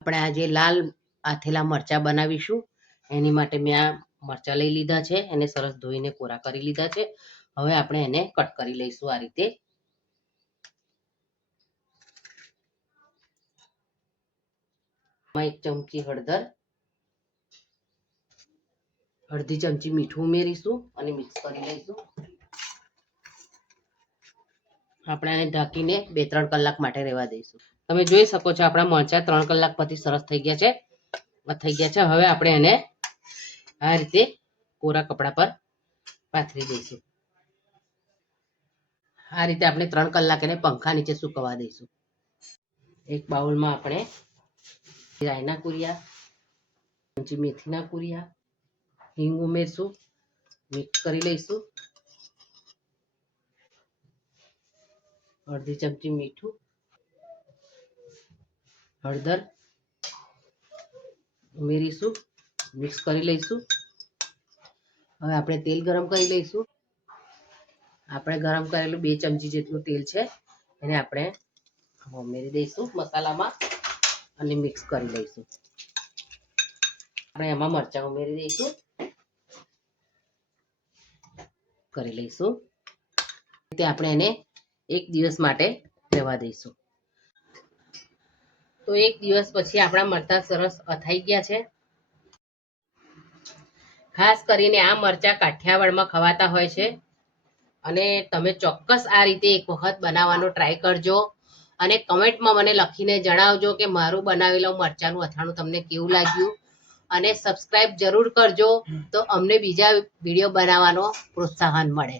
આપણે આજે લાલ આથેલા મરચાં બનાવીશું. એની માટે મેં આ મરચાં લઈ લીધા છે, એને સરસ ધોઈને કોરા કરી લીધા છે. હવે આપણે એને કટ કરી લઈશું આ રીતે. એક ચમચી હળદર, અડધી ચમચી મીઠું ઉમેરીશું અને મિક્સ કરી લઈશું. આપણે આને ઢાંકીને 2-3 કલાક માટે રહેવા દઈશું. તમે જોઈ શકો છો આપણા મરચાં 3 કલાક પછી સરસ થઈ ગયા છે. હવે આપણે એને આ રીતે કોરા કપડા પર પાથરી દઈશું. આ રીતે આપણે 3 કલાક એને પંખા નીચે સુકવવા દઈશું. એક બાઉલમાં આપણે રાઈના કુરિયા, મેથીના કુરિયા, હિંગ ઉમેરશું, મિક્સ કરી લઈશું. અડધી ચમચી મીઠું, હળદર ઉમેરીશું, મિક્સ કરી લઈશું. હવે આપણે તેલ ગરમ કરી લઈશું. આપણે ગરમ કરેલું 2 ચમચી જેટલું તેલ છે, એને આપણે ઉમેરી દઈશું મસાલામાં અને મિક્સ કરી લઈશું. આપણે એમાં મરચાં ઉમેરી દઈશું, કરી લઈશું. તે આપણે એને 1 દિવસ માટે રહેવા દઈશું. તો 1 દિવસ પછી આપણા મરચાં સરસ અથાઈ ગયા છે. ખાસ કરીને આ મરચાં કાઠિયાવાડમાં ખવાતા હોય છે અને તમે ચોક્કસ આ રીતે એક વખત બનાવવાનો ટ્રાય કરજો અને કમેન્ટમાં મને લખીને જણાવજો કે મારું બનાવેલું મરચાંનું અથાણું તમને કેવું લાગ્યું. અને સબસ્ક્રાઇબ જરૂર કરજો તો અમને બીજા વિડીયો બનાવવાનો પ્રોત્સાહન મળે.